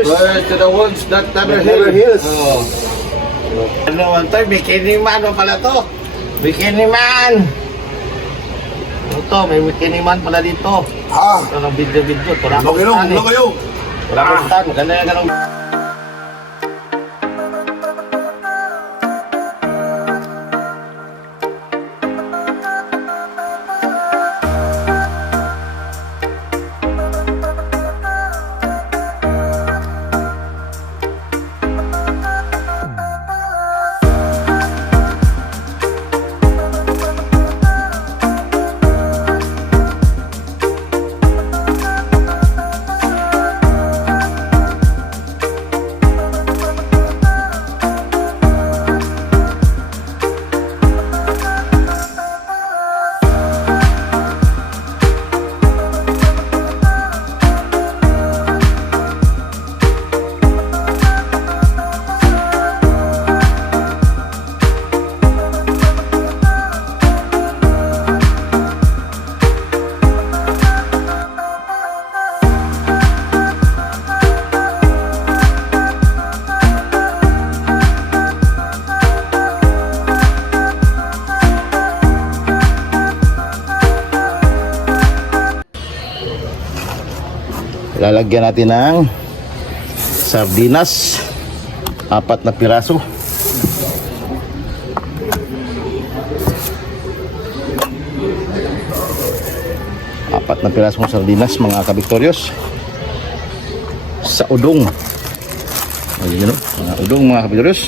To the ones that never heals. Oh. Ano one time, Bikini Man pala to. Bikini Man. Ito, may Bikini Man pala dito. Ito ng video-video. Ano kayo? Wala kong tan. Maganda yan ganun. Lalagyan natin ng sardinas, 4 na piraso. Apat na pirasong sardinas mga kabiktoryos sa udong. Ayun, mga udong mga kabiktoryos.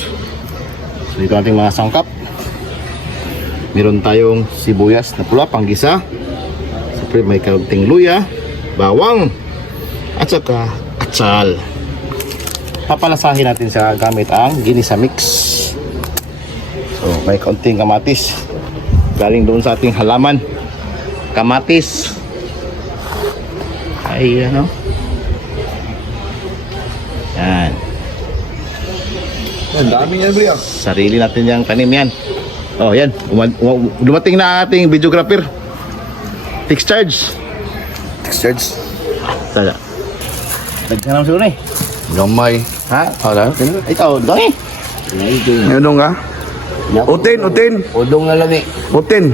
So dito natin mga sangkap. Meron tayong sibuyas na pula, panggisa. Siyempre may kaunting luya, bawang, at saka atsal. Papalasahin natin sa gamit ang ginisa mix. So may kaunting kamatis galing doon sa ating halaman. Kamatis ay ano, yan, Ang dami niya, bro. sarili natin yung tanim yan. Oh yan, dumating na ating videographer. Fixed charge. Sada. Naghanap siguro eh. Gamay. Ha? Hala. Ikaw, dami. Ano nga? Utin. Udong na lang eh. Utin.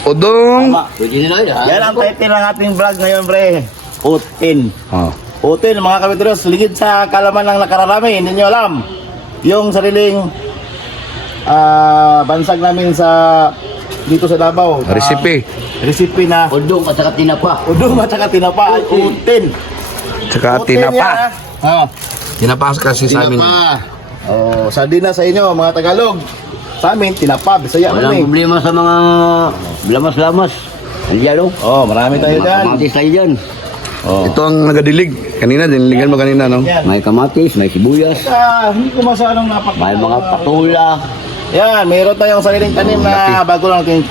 Udong. Pwede nila yan. Yan ang title ng ating vlog ngayon, pre. Utin. Oh. Utin, mga kabitros, ligid sa kalaman ng nakararami. Hindi nyo alam. Yung sariling bansag namin sa dito sa Davao. Recipe na Udong at saka tinapa. udong at saka tinapa ay utin. Tsaka Utin tinapa. yan, ha? Tinapa kasi sa amin. Tinapa. Oh, sardinas sa inyo, mga Tagalog. Sa amin, tinapa. Bisaya Walang kami. problema sa mga lamas-lamas. Andiyan o. Oh, marami tayo dyan. Kamatis tayo dyan. Oh. Ito ang nagadilig. Kanina, diniligan mo kanina, no? Yan. May kamatis, may sibuyas, Hindi ko masyadong may mga patula. Yan, mayroon tayong sariling tanim na bago lang natin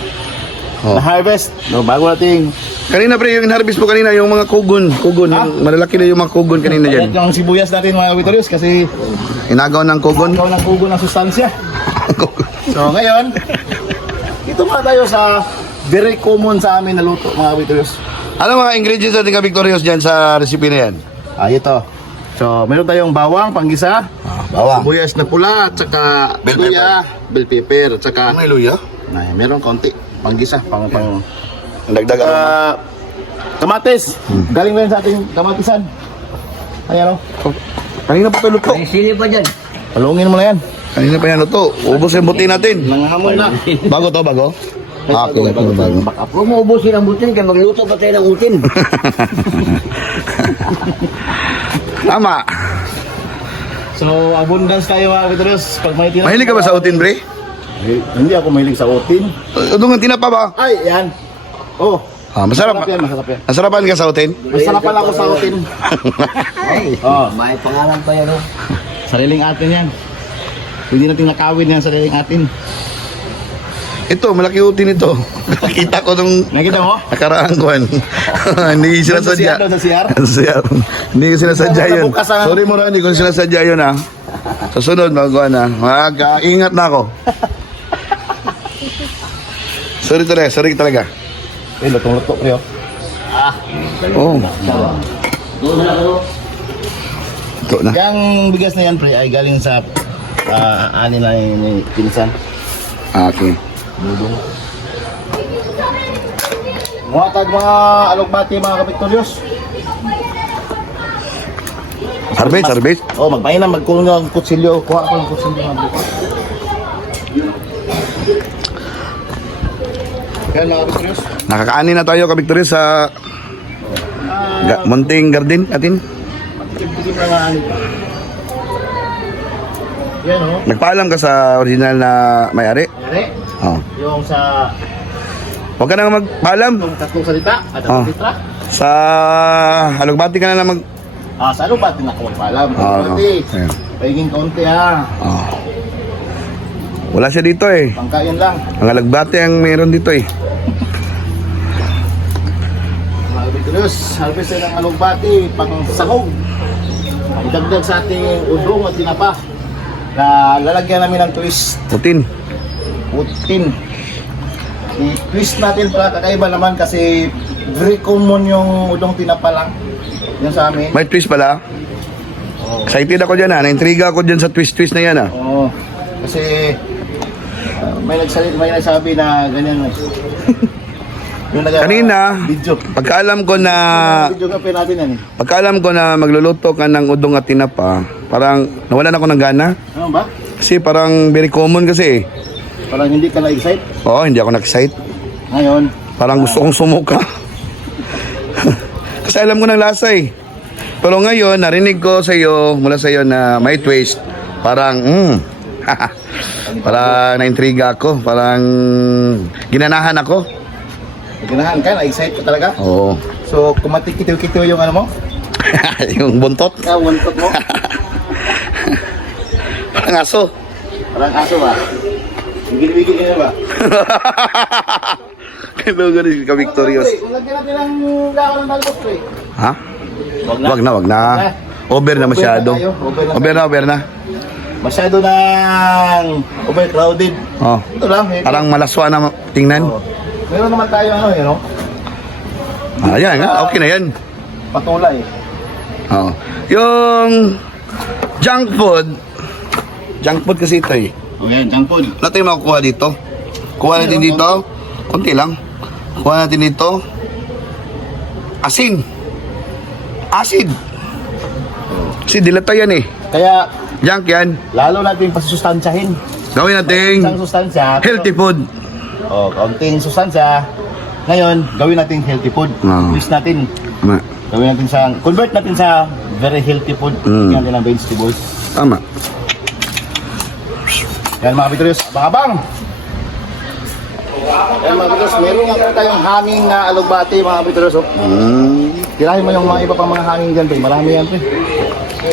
na-harvest. No, bago natin. Kanina, pre, yung in-harvest po kanina, yung mga kugon. Yung malalaki na yung mga kugon kanina Bayad dyan. yung sibuyas natin mga kabitorios kasi Inagaw ng kugon. ikaw ng kugo ng sustansya. So ngayon, ito muna tayo sa very common sa amin na luto mga kabitorios. Ano mga ingredients natin ka Victorious dyan sa recipe na yan? Ito. So meron tayong bawang, panggisa, Bawang. sibuyas na pula, at saka Bell luya, bell pepper, at saka May luya? meron konti, panggisa, pang Dagdag ano? kamatis. Galing rin sa ating kamatisan. Ayan o. Kanina pa luto. May sili pa dyan. Palungin mo na yan. Kanina pa yan luto. Ubos yung buti natin. Nangahamon na. Bago to, bago? Okay, bago. Baka po maubusin ang butin kaya magluto pa tayo ng utin. Tama. So, abundance tayo mga kapitrolos. Pag may tinapay. Mahilig ka ba sa utin, pre? Hindi ako mahilig sa utin. Udong ang tinapa ba? Ay, yan. Oh. Masarap. Yan, masarap yan. Nasarapan ka sa utin? Masarap pala ako sa utin. Ay, may pangalan pa yan o. Sariling atin yan. Hindi natin nakawin yan sariling atin. Ito, malaki utin ito. Nakita ko nung Nakita mo? nakaraang kuhan. Hindi sila Doon sa sadya. CR, doon sa CR? Hindi ko sila sadya yun. Bukas ang- Sorry mo na, hindi ko sila sadya yun ha. Sa sunod, magawa na. Mag-ingat na ako. Sorry talaga. Lutong-luto, pre. Oh. Doon na ako. Luto na. Yung bigas na yan, pre, ay galing sa ani na yung pinsan. Okay. Dudong. Mga tag mga alugbati, mga kapiktoryos. Harvest. Oh, magpahin na, magkulong ng kutsilyo. Kuha ko ng kutsilyo. Yan, mga kapiktoryos. Nakakaani na tayo kabiktoris sa Munting Garden atin. Tigil na nga. Yan, oh. Nagpaalam ka sa original na may-ari? Yari. Oh. Yung sa Huwag ka na magpaalam. yung tatlong salita at Oh. ang sitra. Sa Halugbati ka na mag... Sa ano ba tinakawagpalam? Oo. Konti. Ayan. Pahingin konti ha. Oh. Wala siya dito eh. Pangkain lang. Ang Halugbati ang meron dito eh. Mga kapiktoryos, harvest ng alugbati, pang sahog. Idagdag sa ating udong at tinapa. Na lalagyan namin ng twist. Putin. Putin. I-twist natin para kakaiba naman kasi very common yung udong tinapa lang. Yan sa amin. May twist pala. Excited ako dyan ha. Naintriga ako dyan sa twist-twist na yan ha. Oo. Kasi may nagsabi na ganyan. Yung Kanina, video. pagkaalam ko na Video ka natin yan eh. pagkaalam ko na magluluto ka ng udong at tinapa, parang nawalan ako ng gana. Ano ba? Kasi parang very common kasi eh. Parang hindi ka na-excite. Oo, hindi ako na-excite. Ngayon, Parang gusto kong sumuka. Kasi alam ko ng lasa eh. Pero ngayon, narinig ko sa iyo, mula sa iyo na may twist. Parang, parang naintriga ako. Parang ginanahan ako. ganahan ka, na-excite ka talaga. Oo. So, kumatik-kitiw-kitiw yung ano mo? Yung buntot. Wantot mo? Parang aso. Parang aso ba? Bigil-bigil ka na ba? Kailangan ganun ka victorious. Kung lagyan natin ang lawan ng talbos, pre. Ha? Wag na. Wag na. Over na masyado. Over na. Over na. Masyado ng overcrowded. Oh. Ito lang. Eh. Parang malaswa na tingnan. Oh. Meron naman tayo ano, you know? Ayan, okay na yan. Patulay. Oo. Yung junk food kasi ito eh. Okay, junk food. Lahat yung makukuha dito. Kuha natin dito, konti lang. Kuha natin dito, asin. Acid. Kasi dilata yan eh. Kaya, Junk yan. lalo natin pasasustansyahin. Gawin natin Isang sustansya. healthy food. Oh, kaunting sustansya. Ngayon, gawin natin healthy food. Oo. Twist natin. Tama. Gawin natin sa, convert natin sa very healthy food. Tingnan natin ang vegetables. Tama. Yan mga Vitorius, abang-abang! Yan mga Vitorius, meron nga tayong hanging na alugbati mga Vitorius. Oh. Tirahin mo yung mga iba pang mga hanging dyan, pre. Marami yan, pre.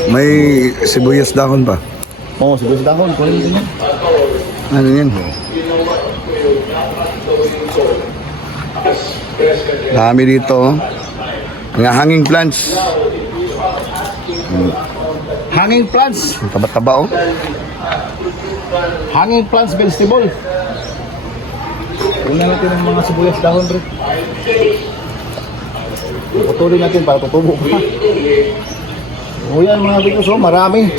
May sibuyas dahon pa. Oo, siguro sa dahon. Kunin din yan. Ano yan? Dami dito. Oh. Mga hanging plants. Hanging plants. Ang taba-taba oh. Hanging plants vegetable. Kunin natin ang mga sibuyas dahon, pre. Putulin natin para tutubo pa. O yan mga Vitorius, oh, marami.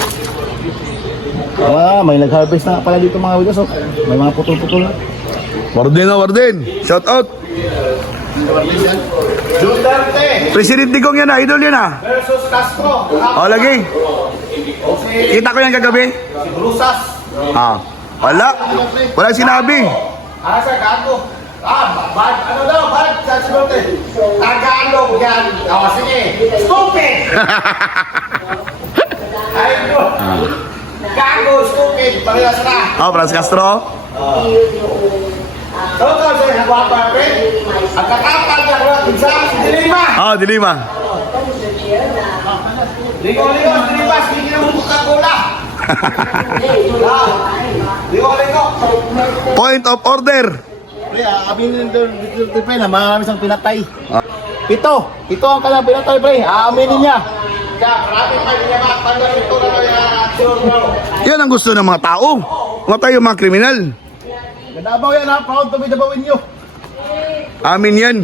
May nag-harvest na pala dito mga Vitorius. Oh. May mga putol-putol na. Warden. Shout out. Duterte President Digong yan ah. Idol yan ah. versus Castro. O lagi. Kita ko yan kagabi. Si Brusas. Ah. Wala. Wala sinabi. Asa gago. Ano daw? Bad sa Duterte. Tagalog yan. Sige. Stupid! Ay, bro. Gago, stupid. Parehas na. Oh, Franz Castro. Total sa nagwapa, pre. Ang kakapal niya ko natin sa Dilima. Oh, Dilima. Ligo, Dilima. Sige na mo Coca-Cola. Ligo. Point of order. Pre, aminin dito, pre, na marami siyang pinatay. Pito ang kanyang pinatay, pre. Aminin niya. Marami pa niya matanggal ito na Yan ang gusto ng mga tao. Matay yung mga kriminal. Ganabaw yan ha, proud to be Dabawin nyo. Amin yan.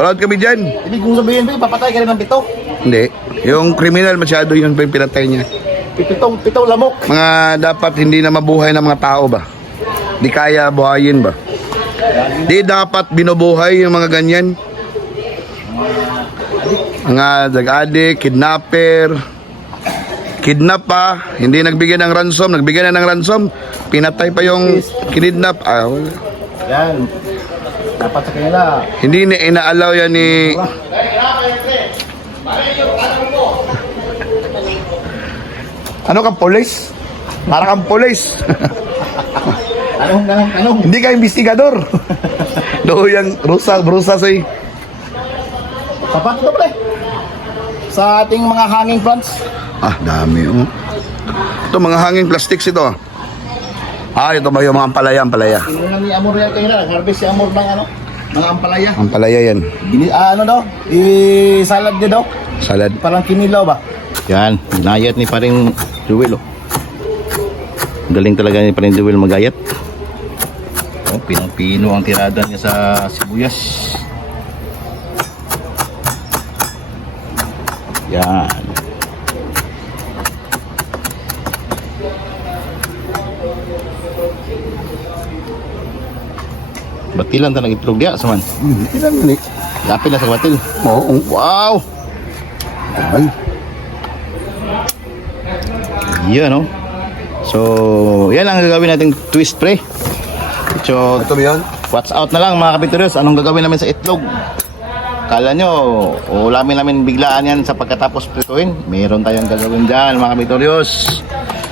Proud kami dyan. Ibig kong sabihin, pre, papatay ka rin ng pito. Hindi. Yung criminal masyado yun pa yung pinatay niya. Pitong lamok. Mga dapat hindi na mabuhay ng mga tao ba? Di kaya buhayin ba? Di dapat binubuhay yung mga ganyan. Mga drug-addict, kidnapper, kidnap pa, hindi nagbigay ng ransom, nagbigay na ng ransom, pinatay pa yung kinidnap. Wala. Yan. Dapat sa kanila. Hindi na inaalaw yan ni... Ano kang polis? Para kang polis. Tanong. Hindi ka investigador. Do yang rusa say. Sapat ito, pre. Sa ating mga hanging plants. Dami oh. Ito mga hanging plastics ito. Ito ba yung mga ampalaya? Sino na ni Amor yan kanina? Harvest si Amor ng ano? Ng ampalaya. Ampalaya yan. Ano daw? I-salad niya daw. Salad. Parang kinilaw ba? Yan. Ginayat ni paring Jewel, oh. Galing talaga ni paring Jewel magayat. Oh, pinang-pino ang tirada niya sa sibuyas. Yan. Batilan talaga itlog dia saman. Ilan ni? Lapit na sa batil. Oo. Wow. Ay. Yan, no? So, yan ang gagawin nating twist, pre. So, Ito ba yun? watch out na lang mga kapitulos. Anong gagawin namin sa itlog? Kala nyo, ulamin namin biglaan yan sa pagkatapos prituin. Meron tayong gagawin dyan, mga kapitulos.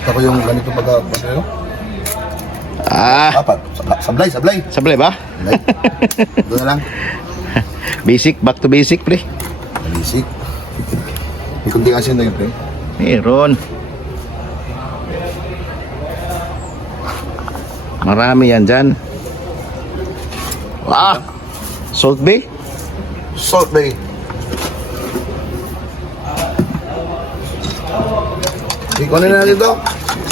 Ito ko yung ganito pagka-basayo. Apat. Sablay. Sablay ba? Doon na lang. Basic, back to basic, pre. Basic. May kunting asin na yun, pre. Meron. Marami yan dyan. Salt Bay? Salt Bay. Ikunin na natin ito.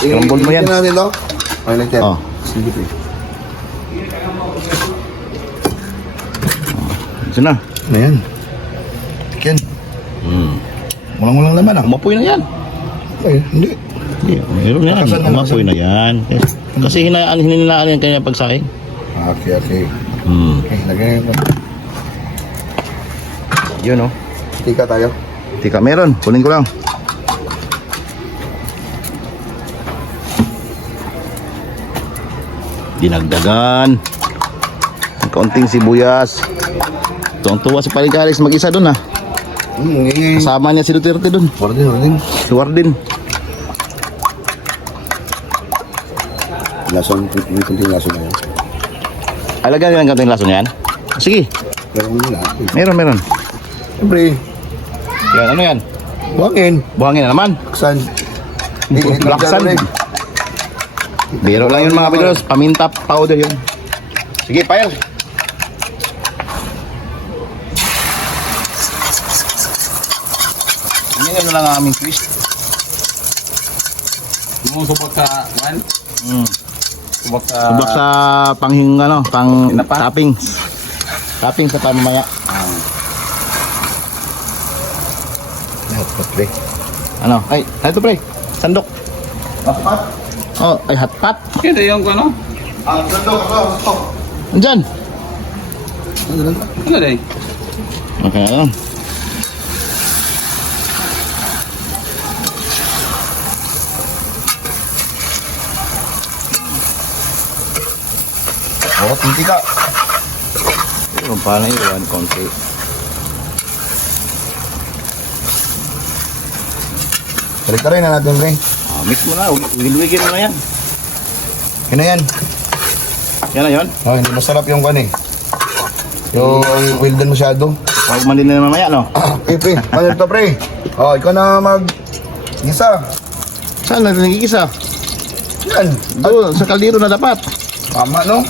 Crumble mo yan. Ikunin natin ito. Okay, like that. Oh. Sige, pre. Ito na. Ano yan? Tikyan. Walang laman ah. Umapoy na yan. Ay, hindi. Meron na yan. Nakasan na, Umapoy na yan. Kasi hinilaan yan kanya pagsahing. Okay. Okay, lagyan ito. Yun, oh. Tika tayo. Tika, meron. Kunin ko lang. Dinagdagan. Ang kaunting sibuyas. Tuwang-tuwa si Paligaris mag-isa doon, ah. Kasama niya si Duterte doon. Ordin. Si Wardin. Lason, may kunting lason na yan. Alagaan nilang kaunting laso niyan. Sige. Pero wala. Meron. Siyempre, Yan, ano yan? buhangin. Buhangin na naman. Buksan. Black sand. Biro lang yun mga kapitulos. Paminta powder yun. Sige, fire. Yan na lang ang aming twist. Sumusubok sa one. Subok sa... Subak sa panghing ano, pang topping. Topping sa pamamaya. Pre. Ano? Ay, ito pre. Sandok. Dapat? Oh, ay hotpot. Kaya yung ano? Sandok ako. Andyan. Ano day? Okay na lang. Hindi ka. Kung paano yun, konti. Balik na rin na natin, pre. Mix mo na. Wilwigin mo na yan. Yun na yan. Yan na yun. Hindi masarap yung kan eh. Yung well done masyado. Huwag man din na mamaya, no? Pre. Ano ito, pre? Ikaw na mag-isa. Saan na nagigisa? Yan. Doon, sa kaldero na dapat. Tama, no?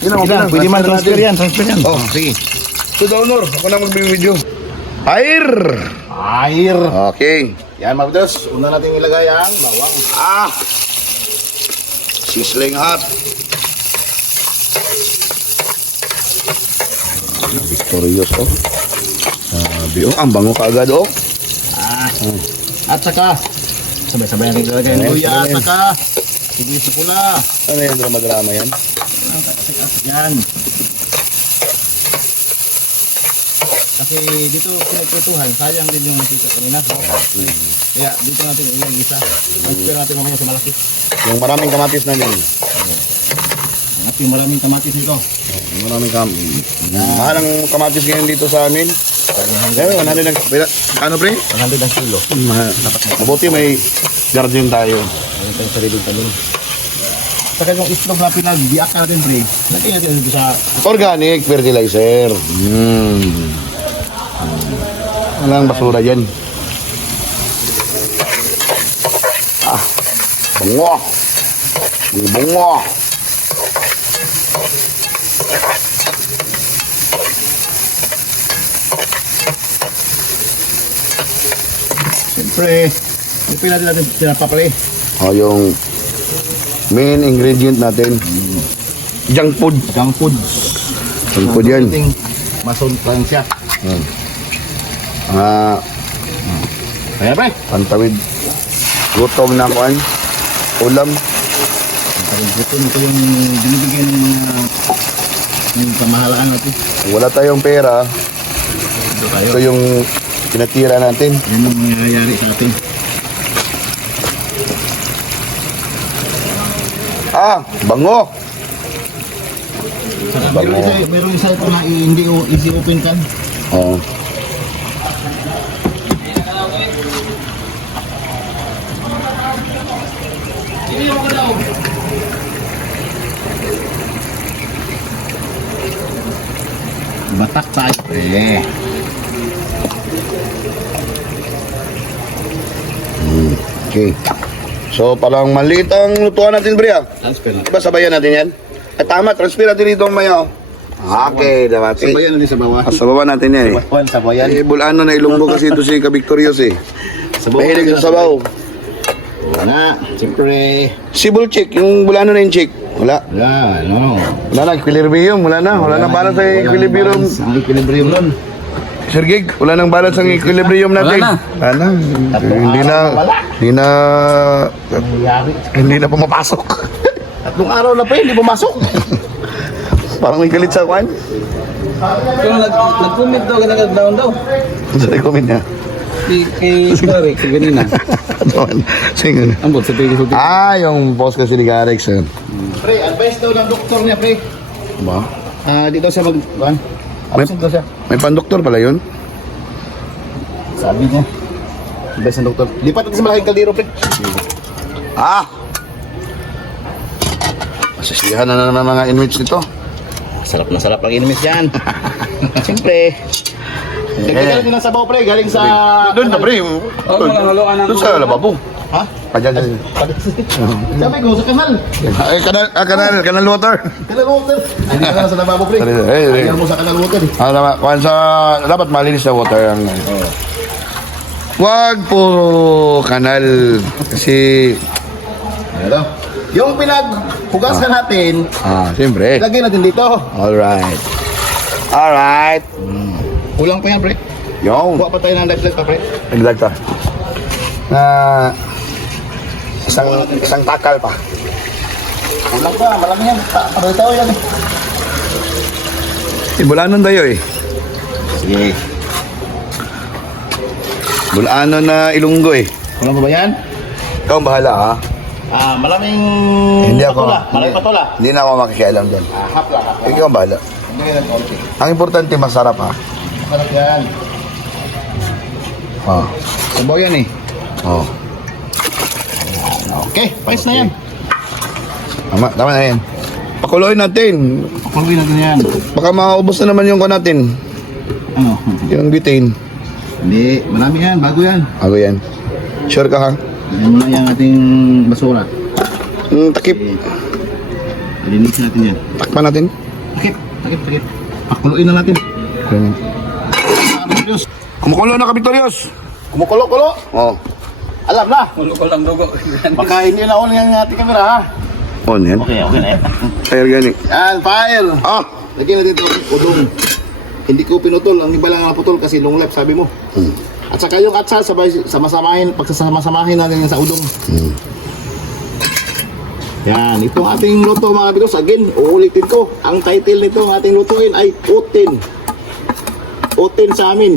Sige lang, pwede man transfer yan. Sige. To the honor. Ako na magbibideo. Fire! Air. Okay. Yan mga kapitulos, una natin ilagay ang bawang. Sizzling hot. Victorious, oh. Sabi, ang bango ka agad, oh. At saka, sabay-sabay natin talaga yung luya. At saka, sigisi pula. Ano yan, drama-drama yan? Yan. Kasi dito pinagpituhan, sayang din yung nakita kanina. Kaya dito natin ilang isa. Transfer natin mamaya sa malaki. Yung maraming kamatis na yan. At yung maraming kamatis nito. Maraming mahal ang kamatis ngayon dito sa amin. Eh, 100 ang... Ano, pre? 100 ang kilo. Mabuti may garden tayo. Ano tayong sariling talong. Saka yung itlog na pinagbiak natin, pre. Lagyan natin dito sa... Organic fertilizer. Walang basura yan. Bungo. Bungo. Siyempre, yung natin natin pinapapali. Yung main ingredient natin. Junk food. Junk food. Junk food yan. Masuntang siya. Kaya pre. Pantawid. Gutom na kuan. Ulam. Ito yung binibigyan ng pamahalaan natin. Wala tayong pera. Ito tayo. Ito yung pinatira natin. Yan ang nangyayari sa atin. Bango. Meron isa ito na hindi easy open kan. Oo. Batak tayo. Okay. So, parang maliit ang lutuan natin, Bria. Transfer natin. Diba sabayan natin yan? Tama, transfer natin dito mayo. Okay, dapat. Sabayan natin sa bawah. Sa baba natin yan eh. Sabayan. Bulano na ilunggo kasi ito si Ka-Victorious eh. Mahilig sa sabaw. Wala. Siyempre. Sibol chick, yung bulano na yung chick. Wala. Wala. Ano? Wala na, equilibrium. Wala na balance sa equilibrium. Ang equilibrium nun. Sir Gig, wala nang balance ang equilibrium natin. Wala na. Hindi na pumapasok. Tatlong araw na pa hindi pumasok. Parang may galit sa kwan. Pero nag-comment daw, nag-down daw. Sa comment niya. Kay Garek, sa ganina. Sige na. Ambot, sa tigil Yung boss kasi ni Garex. Pre, advice daw ng doktor niya, pre. Ba? Dito siya mag... Absent daw siya. May pandoktor pala yun? Sabi niya. Advice ng doktor. Lipat natin sa malaking kaldero, pre. Masisiyahan na naman mga inmates nito. Sarap na sarap ang inumis yan. Siyempre. Nagkakaroon din ng sabaw, pre. Galing sa... Doon na pre. mga haluan ng Doon sa lababo. Ha? Dyan. Sabi ko, sa kanal. Ay, kanal water. Kanal water. Hindi ka na sa lababo, pre. Ayaw mo sa kanal water. Dapat malinis na water ang... Wag po kanal. Kasi... Ano? Yung pinaghugasan natin, siyempre. lagay natin dito. Alright. Kulang pa yan, pre. Yung. Kuha pa tayo ng lifeless pa, pre. Naglag ta. Isang takal pa. Kulang pa, malami yan. Pagkataw yan eh. Bulanon tayo eh. Sige. Bulanon na Ilonggo eh. Kulang pa ba yan? Ikaw ang bahala ha. Malaming Hindi ako. patula. Malaming patula. Hindi na ako makikialam dyan. Hap lang, hap lang. Ikaw ang bahala. Hindi yan, konti. Ang importante masarap ha. Masarap yan. Sabaw yan eh. Okay, pais na yan. Tama na yan. Pakuloyin natin. Pakuloyin natin yan. Baka maubos na naman yung ko natin. Ano? Yung butane. Hindi, marami yan. Bago yan. Ako yan. Sure ka ha? Yan muna yung ating basura. Takip. Linisin natin yan. Takpan natin. Takip. Pakuluin na natin. Kumukulo na Ka-Victorious. Kumukulo-kulo. Alam na. Ulo ko lang dugo. Baka hindi na on yung ating camera ha. On yan. Okay na yan. Fire gani. Yan, fire. Lagyan natin ito. Udong. hindi ko pinutol. Ang iba lang naputol kasi long life, sabi mo. At saka yung atsal, sabay, pagsasama-samahin natin yan sa udong. Yan, itong ating luto mga kabidors. Again, uulitin ko. Ang title nito ng ating lutuin ay utin. Utin sa amin.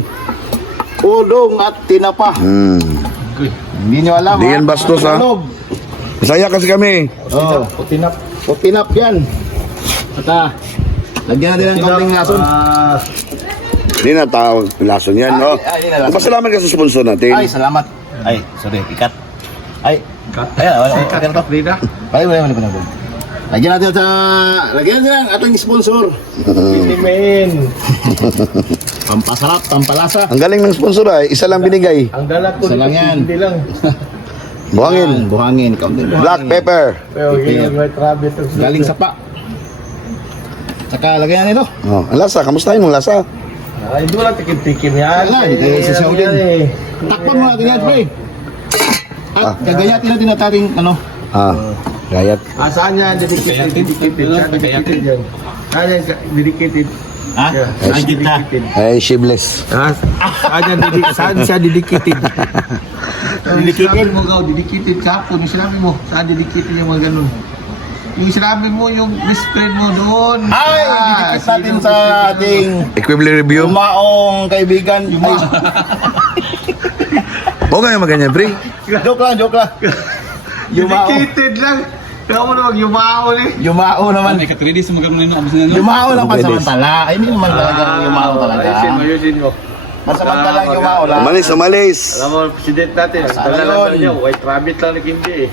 Udong at tinapa. Hindi nyo alam. Di yan bastos, ha? Masaya kasi kami. Oh, utinap yan. At lagyan natin ng kaunting lason. Hindi na tawag lason yan, no? Hindi na lason. Pasalamat ka sa sponsor natin. Ay, salamat. Ay, sorry, ikat. Ay, ayan, ikat na to. Ay, wala. Lagyan natin ang ating sponsor. Men. Pampasarap, pampalasa. Ang galing ng sponsor ay isa lang binigay. Ang dala ko Isa lang yan. hindi lang. Buhangin. Buhangin. Kaunting buhangin. Black pepper. Pero yung white rabbit. Galing sa pa. Saka lagyan nito. Oh, ang lasa, kamustahin mong lasa? Ay, doon lang tikim-tikim yan. Wala, hindi tayo sasaw din. Takpan mo natin yan, pre. At gagayatin natin at ating Gayat. Saan yan? Dedicated. Saan dedicated yan? Saan yan? Dedicated. Ha? Ang gitna. Ay, shibless. Saan siya dedicated? Dedicated mo gaw, dedicated sa hapon. Yung sinabi mo, saan dedicated yung mga ganun? Yung sinabi mo, yung best friend mo doon. Ay, didikit natin sa ating Equivalent review. yumaong kaibigan. Oo nga yung maganyan, pre. Joke lang. Yumao. Dedicated lang. Kaya mo na mag-yumao eh. Yumao naman. Ika-3D sa magkano na abis na Yumao lang pansamantala. Ay, hindi naman talaga yumao talaga. Ayusin mo. Pansamantala yumao lang. Umalis. Alam mo, president natin, ang Sana dala yun. niya, white rabbit lang nag-hindi eh.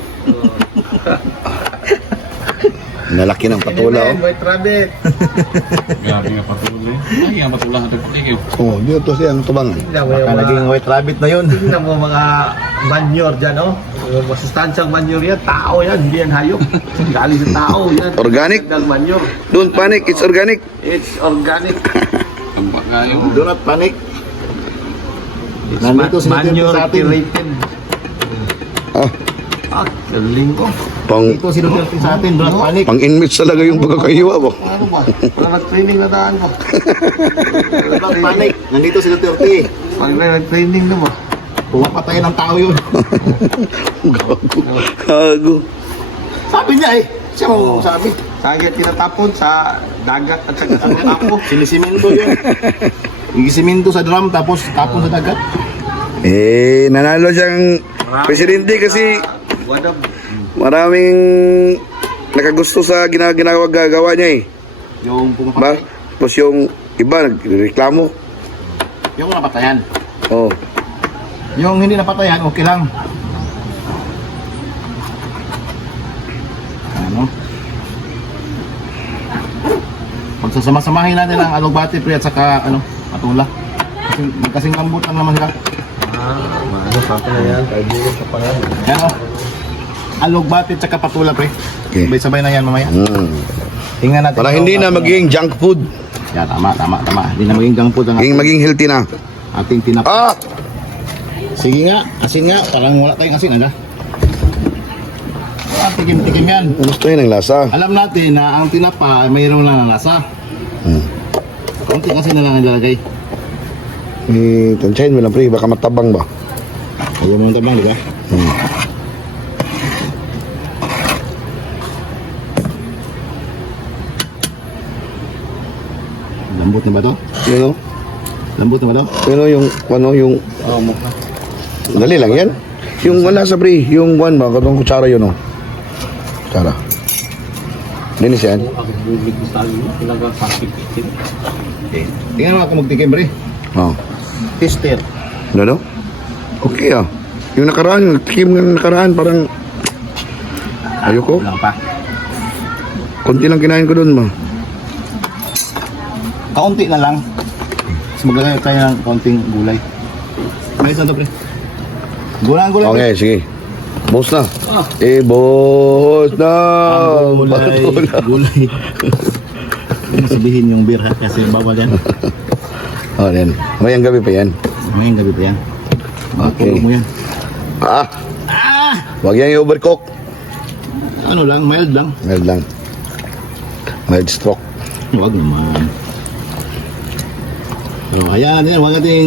Nalaki ng patula, oh. White rabbit. Grabe nga patuloy. Ay, ang patulang natin patigil. Oh, dito siya ang tubangan. Tingnan mo Baka yung naging mga, white rabbit na yun. tingnan mo mga manure dyan, oh. Yung masustansyang manure yan, tao yan, hindi yan hayop. Galing sa tao yan. Organic. Magandang manure. Don't panic, it's organic. It's organic. Ang baka yung Do not panic. Nandito si Duterte sa atin. curated. Oh, Galing ko. pang Dito si Duterte sa atin. Do not panic. pang-inmates talaga yung pagkakahiwa mo. Ano ba? Wala nag-training na daan ko. Do not panic. Nandito si Duterte. Pag nag-training na ba? Pumapatay ng tao yun. Gago. Sabi niya eh. Siya mo sabi. Saan yan tinatapon? Sa dagat at saka sa tapo. Sinisimento yun. Igisiminto sa drum tapos tapon sa dagat. Eh, nanalo siyang presidente kasi Wadab. maraming nakagusto sa gagawa niya eh. Yung Ba? pumapatay. Tapos yung iba nagreklamo. Yung napatayan. Oh. Yung hindi napatayan, okay lang. Ano? Pagsasama-samahin natin ang alugbati pre at saka patula. Kasi magkasing lambot lang naman sila. Ano pa na yan? Kaibigan sa pangalan. Yan o. Alugbati at saka patula pre. Okay. Sabay-sabay na yan mamaya. Tingnan natin. Para hindi na maging junk food. Yeah, tama. Hindi na maging junk food ang Maging healthy na. ating tinapa. Ah! Sige nga, asin nga. Parang wala tayong asin, ano? Tikim-tikim yan. Gusto yun ang lasa. Alam natin na ang tinapa ay mayroon lang ng lasa. Konti kasi na lang ang lalagay. Eh, tansyahin mo lang pre, baka matabang ba? Ayaw mo ng tabang, di ba? Lambot na ba to? Ano? Lambot na ba to? Yung dali lang yan. Yung wala sa pre, yung one ba, katong kutsara yun oh. Kutsara. Linis yan. Okay. Tingnan mo ako magtikim, pre. Oh. Tester. Ano? Okay ah. Yung nakaraan, tikim ng nakaraan, parang ayoko. Wala pa. Konti lang kinain ko doon ba. Kaunti na lang. Mas maglagay tayo ng kaunting gulay. May isang to, pre. Gulay. Okay, sige. Boss na. Boss na. Gulay. Ano sabihin yung beer ha? Kasi bawal yan. Oh, yan. Mayang gabi pa yan. Ngayong gabi pa yan. Okay. Tulog mo yan. Wag yan i-overcook. Ano lang, mild lang. Mild lang. Mild stroke. Huwag naman. Ayan, yan. Huwag nating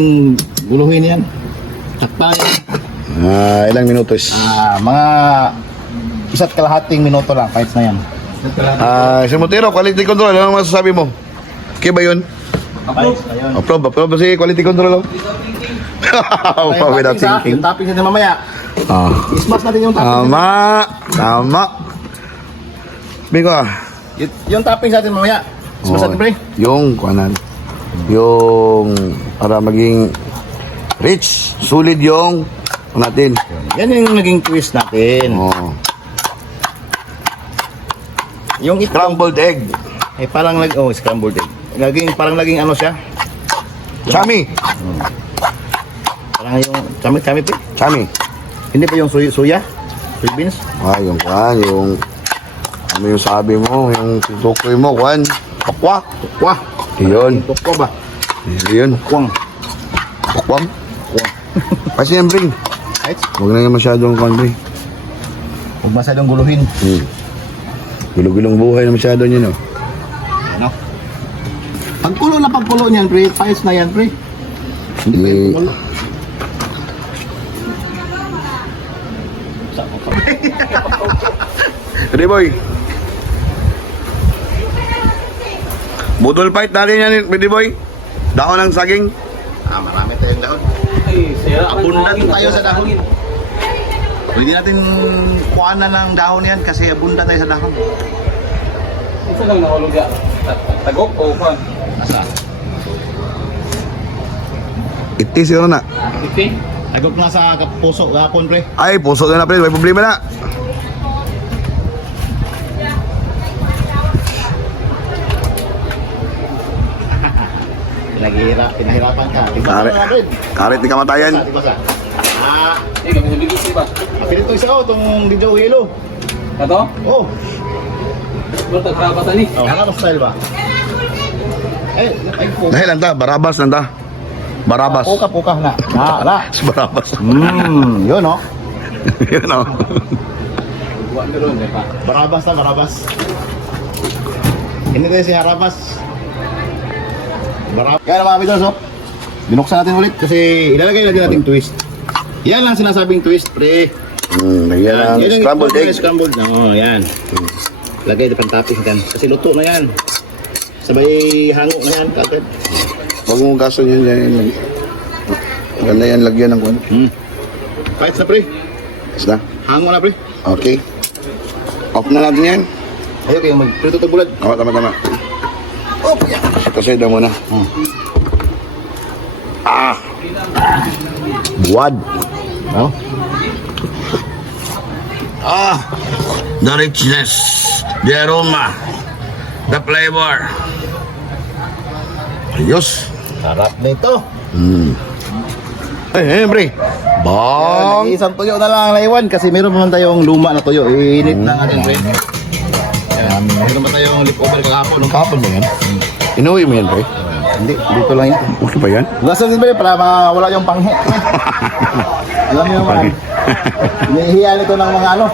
guluhin yan. Takpan yan. Ilang minutos? Mga 1.5 minuto lang. Kahit na yan. Sumutero, quality control. Ano masasabi mo? Okay ba yun? Approve si quality control. Without thinking. Yung toppings natin mamaya. Ismas natin yung toppings. Tama. Biko Yung toppings natin mamaya. Ismas natin, pre. Yung kuanan. Yung para maging rich, solid yung natin. Yan yung naging twist natin. Oh. Yung ito, Scrambled egg. parang scrambled egg. Parang naging ano siya. Chami. Parang yung chami, pre. Chami. Hindi pa yung soya? Soy beans? Yung kuan, yung ano yung sabi mo, yung tutukoy mo, kuan. Pakwa. Wah! Yun. Tukwa ba? Yun. Kwang. Pakwang. Kasi yan, bring. Right? Huwag na yung masyadong kuan, bring. Huwag masyadong guluhin. Gulong-gulong buhay na masyado nyo, no? Ano? Pagpulo niyan, pre. Pais na yan, pre. Hindi pa yung pulo. Ready, boy. Budol fight natin yan, ready, boy. Dahon ng saging. Marami tayong dahon. Abundant tayo sa dahon. Pwede natin kuhanan ng dahon yan kasi abundant tayo sa dahon. Isa lang nahulog ya. Tagok o pa? Asa? Itis yun na. Iti? Agok na sa puso, gapon, pre. Ay, puso na na, pre. May problema na. Pinahirapan ka. Karet. Karet ni kamatayan. Tibasa. Eh, kami sa bigis ba? Pilit to isa itong video yelo. Kato? Oh, Ba't nagkabata ni? ano style ba? Ay po. Dahil lang ta, Barabas lang ta. Barabas. Puka na. Ala. Barabas. Yun oh. Yun o. Buwan ka doon, eh pa. Barabas. Hindi tayo si Harabas. Kaya mga kapitol, so, binuksan natin ulit kasi ilalagay natin twist. Yan lang sinasabing twist, pre. Nagyan ng scrambled egg. Scrambled. Oo, yan. Lagay na pang-topping yan. Kasi luto na yan. Sabay hango na yan, kapit. Huwag mong gaso yun yan. Ganda yan, lagyan ng kwan. Kahit na, pre. Basta. Hango na, pre. Okay. Off na natin yan. Ayaw kayo mag-prito ito bulad. Tama. Oh, yan. Ito sa ida muna. Buwad. Oh. The richness, the aroma, the flavor. Ayos. Sarap nito. Pre. Bang. Isang tuyo na lang naiwan kasi meron naman tayong luma na tuyo. Iinit na natin, pre. Yan. Meron ba tayong leftover kahapon? Kapon ba yan? Inuwi mo yan, pre? Hindi, dito lang yan. Okay ba yan? Gasan din ba yun para mawala yung panghe? Alam niyo naman. Hinihiyan ito ng mga ano.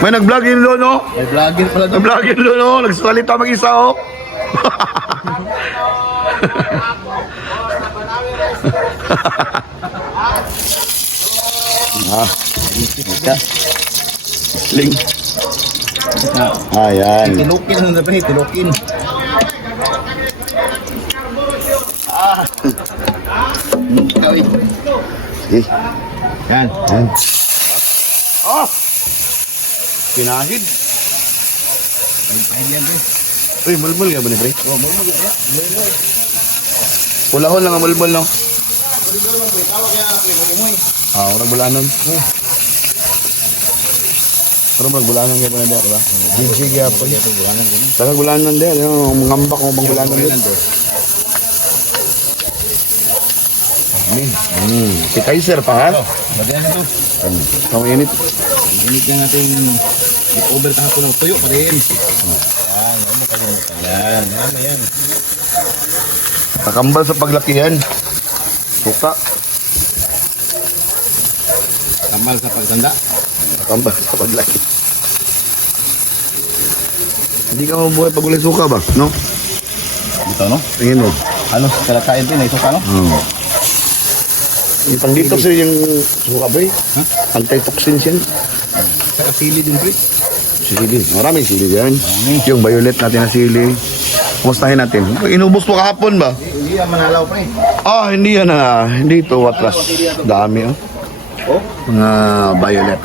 May nag-vlog yun doon, no? May vlogger pala doon. Nag-vlog yun doon, no? Nagsalita mag-isa, oh. Sling. Ayan. Tilukin na pre, tilukin. Kawin. Sige. Yan. Ayan. Pinahid. Ayun yan, pre. Uy, mulmul ka ba ni pre? Oh, mo yan. Ulahon lang ang mulmul, no? Urang bulanon. Urang bulanon kaya pa na diba? Ginsig kaya po. Tagang bulanon din. Yung ngambak mo bang bulanon din? Si Kaiser pa, ha? Bagyan ito. Kung init. Init na natin over kahapon ng tuyo pa rin. Yan. Yan. Kakambal sa paglakihan. Suka. Kambal sa pagtanda. Kambal sa paglaki. Hindi ka mabuhay pag ulit suka ba? No? Dito, no? Tingin mo. Halos kalakain din, isuka, no? Yung pang-detox yung suka ba eh? Anti-toxins yan. Saka sili din, pre. Sili. Maraming sili yan. Yung violet natin na sili. Kumustahin natin. Inubos mo kahapon ba? Hindi yan manalaw, pre. Ah, hindi yan na. Hindi ito watras. Dami oh. Mga violet.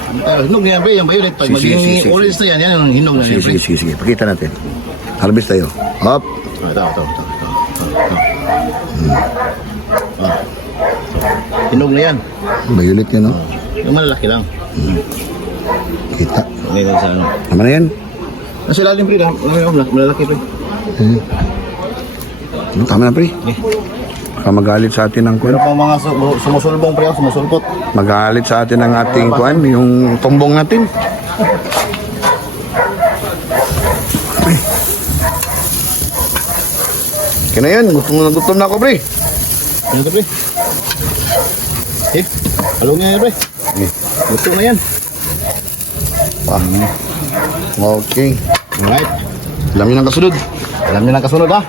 Hinog na yan, pre. Yung violet. Pag Sige, maging sige. orange na yan, yan yung hinog na Sige, yan, pre. sige. Pakita natin. Harvest tayo. Hop. Ito. Hinog na yan. Violet yan oh. Yung malalaki lang. Kita. Ganyan sa ano. Tama na yan. Nasa ilalim, pre. Malalaki, pre. Tama na pre. Baka magalit sa atin ang Pero kuwan. pang mga sumusulbong, pre. Sumusulpot. Magalit sa atin ang ating kuwan. Yung tumbong natin. Kaya na yan. Gutom na ako pre. Ano ka, pre? Halong nga yan, pre. Gusto na yan. Okay. Alright. Alam niyo ng kasunod. Alam niyo ng kasunod, ha?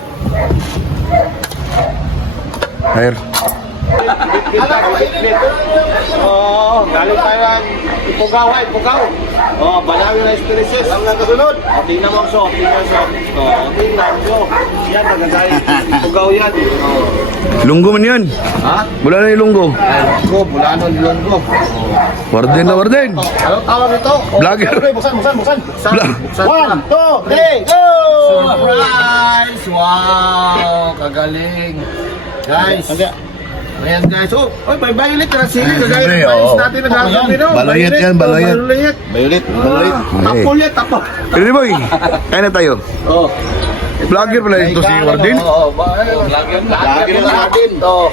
Air. Oo, galing tayo ng Ipugaw, Ipugaw. Oo, Banawi na experiences. Alam na kasunod. O, tingnan mo, so. O, tingnan mo. Yan, magagay. Ipugaw yan. Lunggo man yan. Ha? Wala na yung lunggo. Longgo, Bulano, Longgo. Warden na warden. Ano tawag ito? Vlogger. Buksan. Vlog. 1, 2, 3, go! Surprise! Wow! Kagaling. Guys. Ayan guys. Oh, oy, may violet na sili. Kagaya Siyempre, ng violet oo. natin nagkakabi, no? Baloyet yan, baloyet. Violet. Violet. Tapol yan, tapol. Pwede boy. Kaya na tayo. Oh. Vlogger pala ito si Warden. Oo, vlogger natin. To.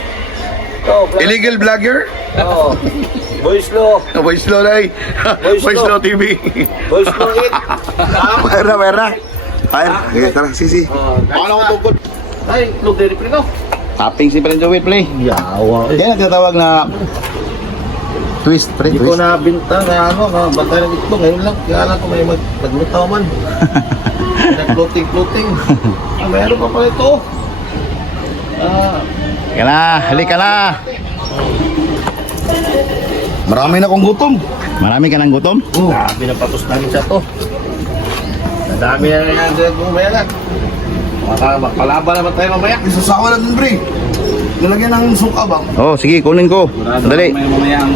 Illegal vlogger. Oh. Boys Law. Voice Law na eh. Voice Law TV. Boys Law it. Pera. Ay, tara, sisi. Paano ko tungkol? Ay, look there, pre, no? Tapping si Prenjo Wit, play. Yawa. Yan ang tinatawag na twist, pre. Hindi ko Twist. nabinta na na bantay ng ito. Ngayon lang, kaya lang ko may maglutaw man. Nag-floating. Meron pa pala ito. Halika na, halika na. Marami na akong gutom. Marami ka ng gutom? Grabe na patos namin siya to. Nadami na yan dyan kumaya lang. Palaban naman tayo mamaya. Isasawa natin, pre. Nalagyan ng suka ba? Oh, sige, kunin ko. Dali. May mamayang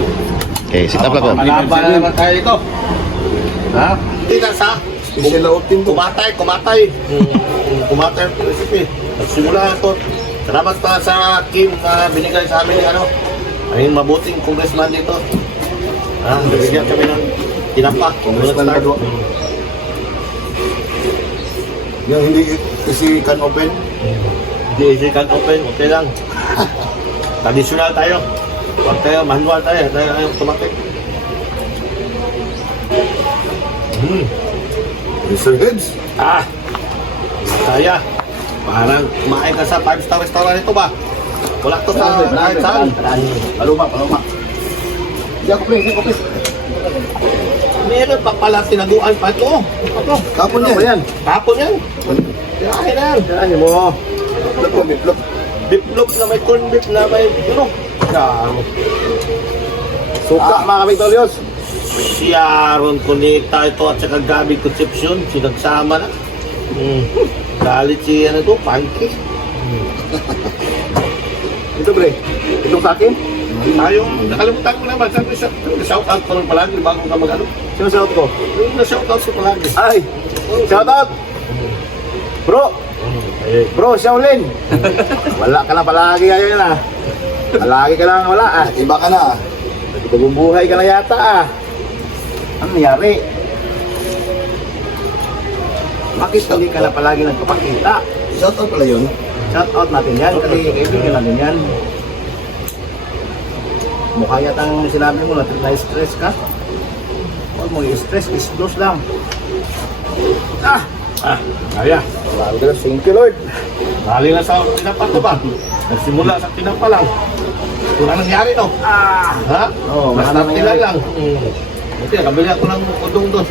Okay, sit up lang ko. Palaban na naman tayo dito. Ha? Tika sa Special outing ko. kumatay. Kumatay ang recipe. Nagsimula ito. Salamat pa sa Kim na binigay sa amin ng ay mabuting congressman dito. Nabigyan kami ng tinapa. Congressman Lardo. Yung hindi kasi can open. Hindi can open, okay lang. Traditional tayo. Huwag tayo, manual tayo. Tayo ay automatic. Mr. Heads. Kaya. Parang kumain ka sa 5-star restaurant ito ba? Wala to sa kahit saan. Paluma. Hindi ako pre. Meron pa pala tinaguan pa ito. Ito. Kapon Ano yan. Kapon yan. Tirahin na. Tirahin mo. Biplop. Biplop na may corn beef na may Suka, mga kabigtoryos. Si Aaron Conecta ito at saka Gabi Concepcion, sinagsama na. Galit si ano ito, Panky. Ito, pre. Ito sa akin. Tayong, nakalimutan ko naman, sabi siya, shout out ko rin palagi bago ka mag-ano. Sino shout ko? Yung na-shout out ko palagi. Ay, shout out. Bro, Shaolin. Wala ka na palagi ngayon ah. Palagi ka lang wala ah. Iba ka na. Bagong buhay ka na yata ah. Ano nangyari? Bakit hindi ka na palagi nagpapakita? Shout out pala yun. Shout out natin yan kasi kaibigan natin yan. Mukha yatang sinabi mo na-stress ka. Huwag mo i-stress, is-dos lang. Kaya. Thank you Lord. Dali na sa tinapa ko ba? Nagsimula sa tinapa lang. Wala nangyari, no? Ha? Oo, Mas wala nangyari. lang. Buti, nakabili ako ng udong doon.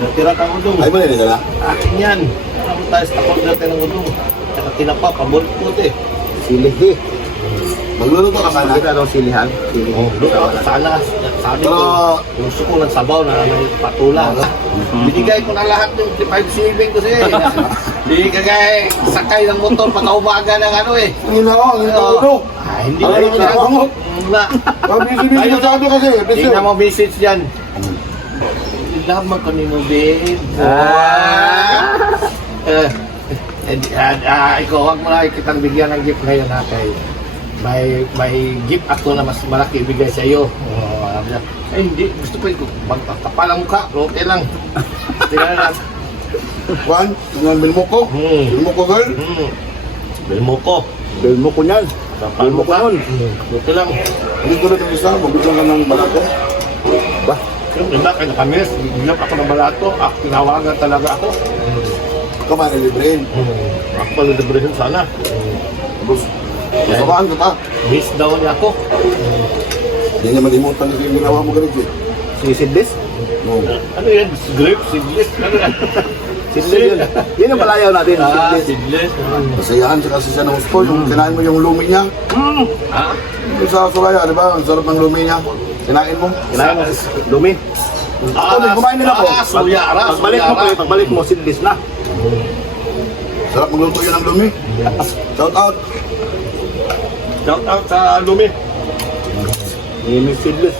Natira kang udong. Ay, mali na. Akin yan. Ano tayo sa order tayo ng udong. Tsaka tinapa, paborit ko ito eh. Sili. Magluluto ka sana. Kita daw silihan. Oh, luto. Sana, sabi ko, Pero, gusto ko ng sabaw na may patula. Binigay ko na lahat ng 5-7 kasi. Hindi kagaya sakay ng motor pagka umaga ng ano eh. hindi na ako, hindi na ulo. Hindi Ano na naman ako. ako? Na. Mabisi-bisi na sabi kasi. Hindi na mo message dyan. Lamang ko ni mo, babe. Ikaw, huwag mo na kitang bigyan ng gift ngayon ha, kay may gift ako na mas malaki ibigay sa iyo. Ay, hindi. Gusto ko ito. Magkakapal ang mukha. Okay lang. Tingnan lang. Juan, tingnan bilmo ko. Bilmo ko, girl. Bilmo ko. Bilmo ko niyan. Kapal mo ka. Okay lang. Hindi ko rin yung isa, mabigyan ka ng balato. Ba? Yung iba, kaya kami, bigyan ako ng balato. Tinawagan talaga ako. Ikaw man, nilibrain. Ako pala depression sana. Tapos, masamaan ka pa. Miss daw niya ako. Hindi niya malimutan yung ginawa mo ganito. Sisidlis? No. Ano yan? Grape, seedless. Ano yan? Sidlis yun. Yun ang palayaw natin. Sidlis. Seedless. Masayahan siya kasi siya ng gusto. Yung kinain mo yung lumi niya. Ha? Yung sa Suraya, di ba? Ang sarap ng lumi niya. Kinain mo. Kinain mo. Lumi. kumain din ako. Suyara. Pagbalik mo, sidlis na. Sarap magluto yun ng lumi. Shout out. Shout out sa Lumi. Yun yung sidlis.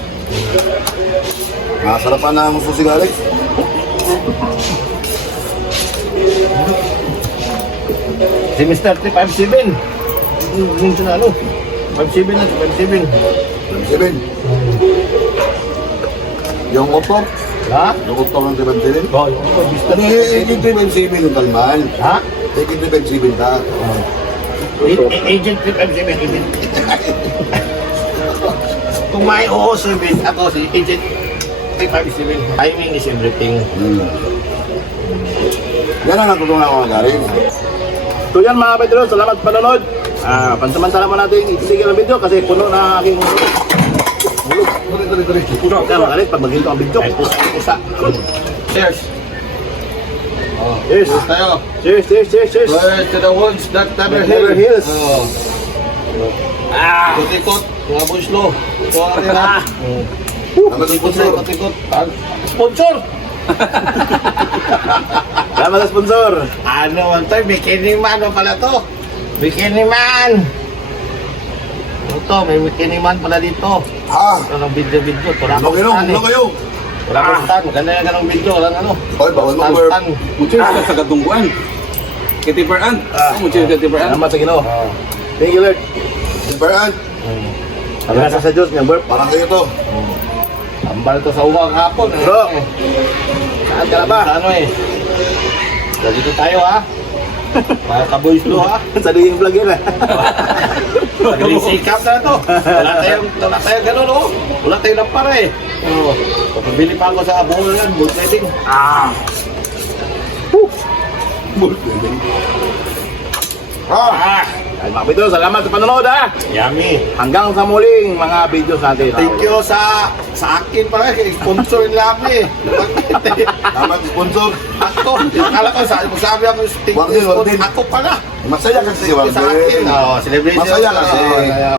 Masarapan na ang gusto si Alex. Si Mr. 357. Yung sa ano? 57 na, 57. 7. Yung opor. Ha? Yung opor ng 7. Oh, yung ito, Mr. Agent 357 yung kalman. Ha? Agent 357 ka. Agent 357. Agent. Kung may OO7, ako si Agent 357. Timing is everything. Yan ang natutunan ko ng Garin. So yan mga Pedro, salamat sa panonood. Pansamantala mo natin itigil ang video kasi puno na aking puno. Kaya magalit pag maghinto ang video. Ay, pusa. Cheers. Cheers. Cheers tayo. Cheers. Cheers to the ones that never Never heals. heals. Kutikot, mga bunslo. Sorry na. Naman ang sponsor. Kutikot. Sponsor! Salamat sa sponsor. Ano man to? Bikini man pala to. Bikini man. Ito, may bikini man pala dito. Ito ng video-video. Okay no, ano kayo? Wala kang stand. Maganda yung ganong video. Walang ano. Oy, bawal mo Bert. Stand. Muchis ka sa katungkuan. Kitiparan. Muchis ka kitiparan. Salamat sa Ginoo. Thank you Lord. Bert, Salamat sa Diyos niya, Bert. parang kayo to. Ambal to sa uwang hapon. Bro. Saan ka na ba? Sa ano eh. Dito tayo ha. Mga kaboys lo ha. Sa digging vlog yun Nagsisikap na to. Wala tayong gano'n oh. Wala tayong lampara eh. Oo. Pabili pa ako sa abono yan. Bull trading. Ay mga Pedro, salamat sa panonood ha. Yummy. Hanggang sa muling mga videos natin. Thank you sa akin pala. Sponsor lang eh. Tama sponsor. Ako. Akala ko sabi ako Wardin. ako pala. Masaya kasi si Sa akin. Warden. Celebration. Masaya kasi.